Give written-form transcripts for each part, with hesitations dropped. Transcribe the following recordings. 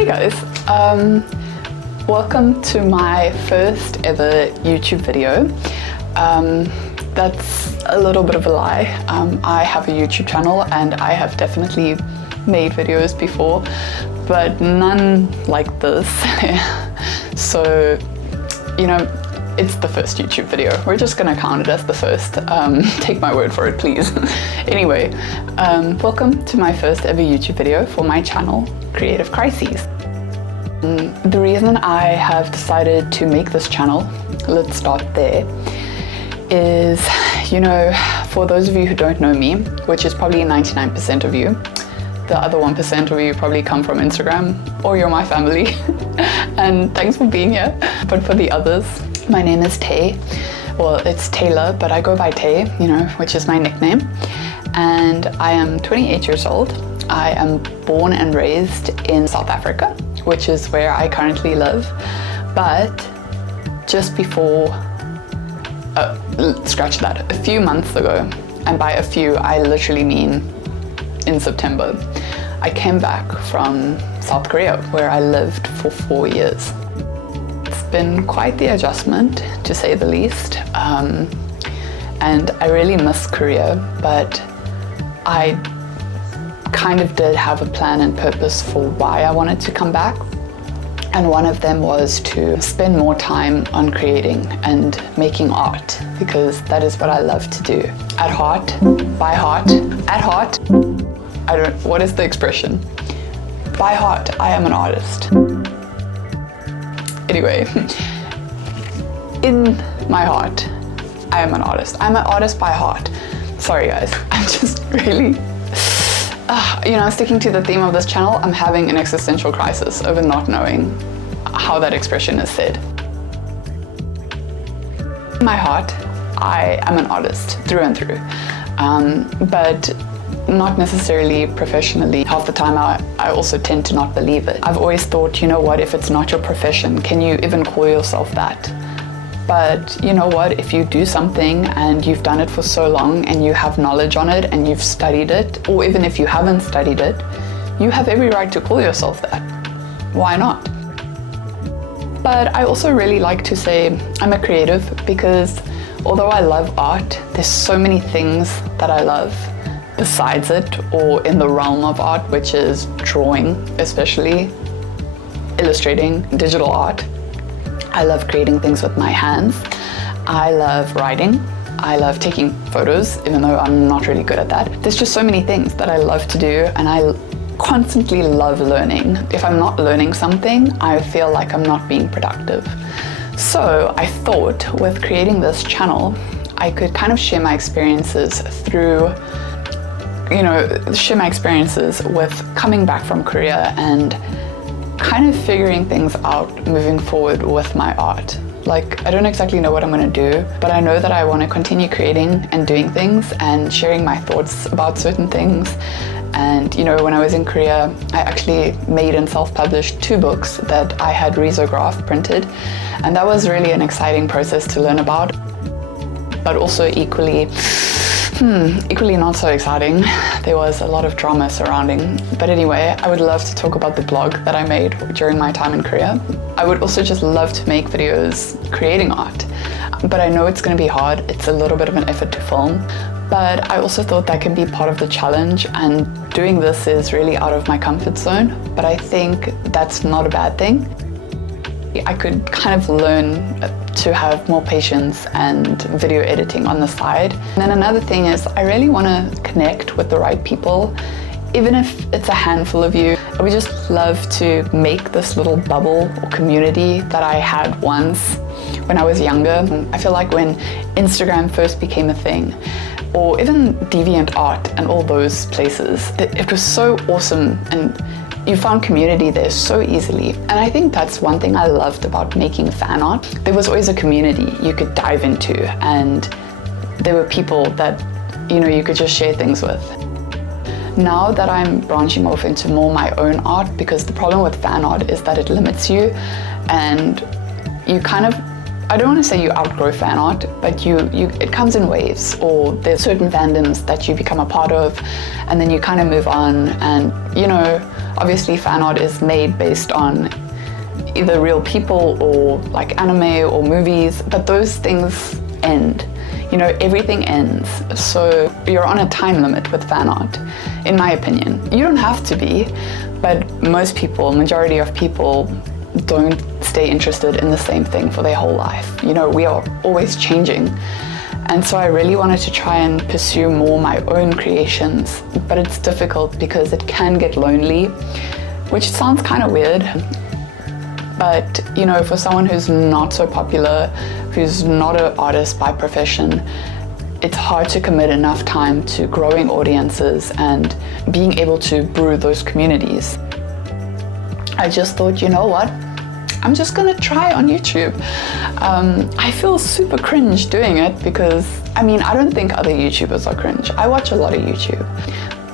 Hey guys, welcome to my first ever YouTube video. That's a little bit of a lie. I have a YouTube channel and I have definitely made videos before, but none like this. So, you know, it's the first YouTube video. We're just gonna count it as the first. Take my word for it, please. Anyway, welcome to my first ever YouTube video for my channel, Creative Crises. The reason I have decided to make this channel, let's start there, is, you know, for those of you who don't know me, which is probably 99% of you, the other 1% of you probably come from Instagram or you're my family, and thanks for being here. But for the others, my name is Tay. Well, it's Taylor, but I go by Tay, you know, which is my nickname. And I am 28 years old. I am born and raised in South Africa, which is where I currently live. But just before, scratch that, a few months ago, and by a few, I literally mean in September, I came back from South Korea, where I lived for 4 years. It's been quite the adjustment, to say the least, and I really miss Korea, but I kind of did have a plan and purpose for why I wanted to come back, and one of them was to spend more time on creating and making art, because that is what I love to do. At heart, by heart, at heart, what is the expression? By heart, I am an artist. Anyway, in my heart, I am an artist. I'm an artist by heart. Sorry guys, I'm just really, you know, sticking to the theme of this channel, I'm having an existential crisis over not knowing how that expression is said. In my heart, I am an artist through and through, but not necessarily professionally. Half the time I also tend to not believe it. I've always thought, you know what, if it's not your profession, can you even call yourself that? But you know what, if you do something and you've done it for so long and you have knowledge on it and you've studied it, or even if you haven't studied it, you have every right to call yourself that. Why not? But I also really like to say I'm a creative, because although I love art, there's so many things that I love besides it, or in the realm of art, which is drawing, especially illustrating, digital art. I love creating things with my hands. I love writing. I love taking photos, even though I'm not really good at that. There's just so many things that I love to do, and I constantly love learning. If I'm not learning something, I feel like I'm not being productive. So I thought with creating this channel, I could kind of share my experiences through, you know, share my experiences with coming back from Korea and kind of figuring things out moving forward with my art. Like, I don't exactly know what I'm gonna do, but I know that I want to continue creating and doing things and sharing my thoughts about certain things. And you know, when I was in Korea, I actually made and self-published 2 books that I had risograph printed, and that was really an exciting process to learn about, but also equally not so exciting. There was a lot of drama surrounding. But anyway, I would love to talk about the blog that I made during my time in Korea. I would also just love to make videos creating art. But I know it's going to be hard. It's a little bit of an effort to film. But I also thought that can be part of the challenge, and doing this is really out of my comfort zone. But I think that's not a bad thing. I could kind of learn to have more patience and video editing on the side. And then another thing is, I really want to connect with the right people, even if it's a handful of you. I would just love to make this little bubble or community that I had once when I was younger. I feel like when Instagram first became a thing, or even DeviantArt and all those places, it was so awesome, and you found community there so easily. And I think that's one thing I loved about making fan art. There was always a community you could dive into, and there were people that, you know, you could just share things with. Now that I'm branching off into more my own art, because the problem with fan art is that it limits you, and you kind of, I don't want to say you outgrow fan art, but it comes in waves, or there's certain fandoms that you become a part of, and then you kind of move on, and you know, Obviously fan art is made based on either real people or like anime or movies, but those things end. You know, everything ends. So you're on a time limit with fan art, in my opinion. You don't have to be, but most people, majority of people, don't stay interested in the same thing for their whole life. You know, we are always changing. And so I really wanted to try and pursue more my own creations, but it's difficult because it can get lonely, which sounds kind of weird. But, you know, for someone who's not so popular, who's not an artist by profession, it's hard to commit enough time to growing audiences and being able to brew those communities. I just thought, you know what? I'm just gonna try on YouTube. I feel super cringe doing it because, I mean, I don't think other YouTubers are cringe. I watch a lot of YouTube,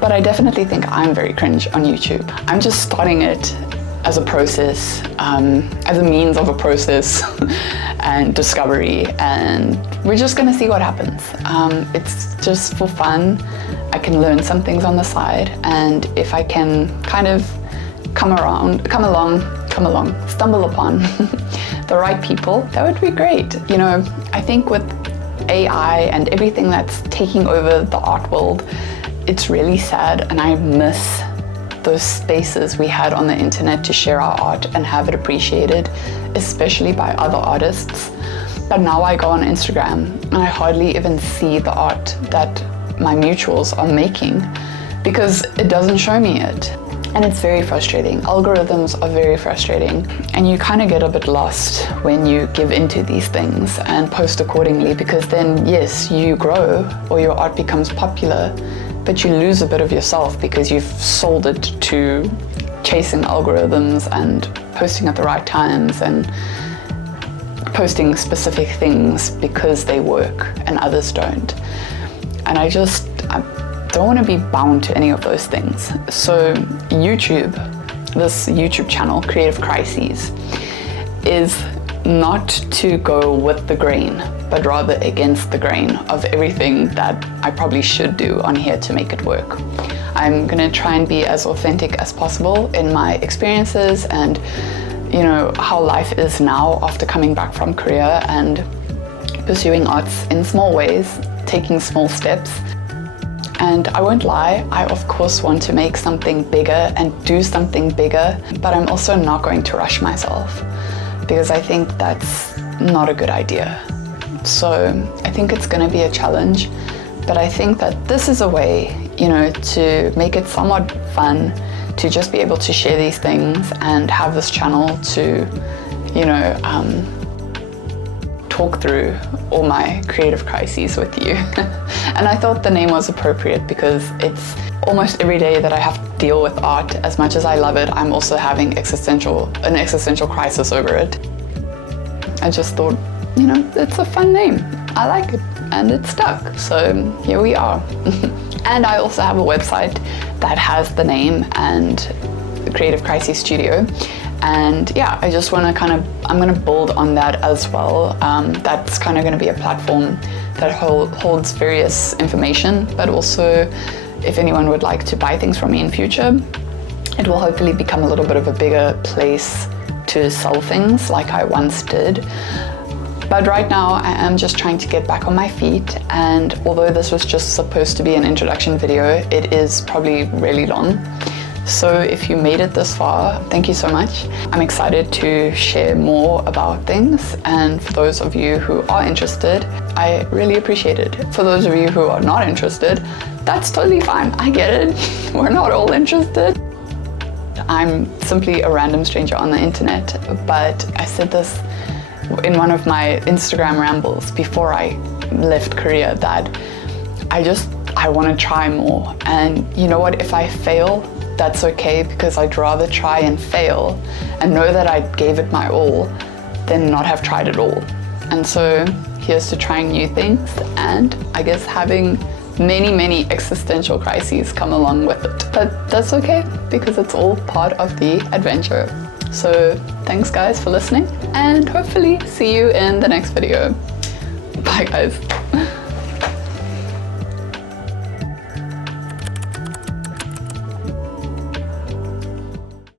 but I definitely think I'm very cringe on YouTube. I'm just starting it as a process, as a means of a process and discovery, and we're just gonna see what happens. It's just for fun. I can learn some things on the side, and if I can kind of stumble upon the right people, that would be great. You know, I think with AI and everything that's taking over the art world, it's really sad, and I miss those spaces we had on the internet to share our art and have it appreciated, especially by other artists. But now I go on Instagram and I hardly even see the art that my mutuals are making because it doesn't show me it. And it's very frustrating. Algorithms are very frustrating, and you kind of get a bit lost when you give into these things and post accordingly, because then yes, you grow or your art becomes popular, but you lose a bit of yourself because you've sold it to chasing algorithms and posting at the right times and posting specific things because they work and others don't. And I don't want to be bound to any of those things. So YouTube, this YouTube channel, Creative Crises, is not to go with the grain, but rather against the grain of everything that I probably should do on here to make it work. I'm gonna try and be as authentic as possible in my experiences and, you know, how life is now after coming back from Korea and pursuing arts in small ways, taking small steps. And I won't lie, I of course want to make something bigger and do something bigger, but I'm also not going to rush myself because I think that's not a good idea. So I think it's going to be a challenge, but I think that this is a way, you know, to make it somewhat fun, to just be able to share these things and have this channel to, you know, talk through all my creative crises with you. And I thought the name was appropriate because it's almost every day that I have to deal with art. As much as I love it, I'm also having an existential crisis over it. I just thought, you know, it's a fun name. I like it and it stuck. So here we are. And I also have a website that has the name and the Creative Crises Studio. And yeah, I just want to I'm going to build on that as well. That's kind of going to be a platform that holds various information, but also if anyone would like to buy things from me in future, it will hopefully become a little bit of a bigger place to sell things like I once did. But right now I am just trying to get back on my feet, and although this was just supposed to be an introduction video, it is probably really long. So if you made it this far, thank you so much. I'm excited to share more about things, and for those of you who are interested, I really appreciate it. For those of you who are not interested, that's totally fine. I get it. We're not all interested. I'm simply a random stranger on the internet, but I said this in one of my Instagram rambles before I left Korea that I want to try more. And you know what, if I fail, that's okay, because I'd rather try and fail and know that I gave it my all than not have tried at all. And so here's to trying new things, and I guess having many existential crises come along with it. But that's okay, because it's all part of the adventure. So thanks guys for listening, and hopefully see you in the next video. Bye guys.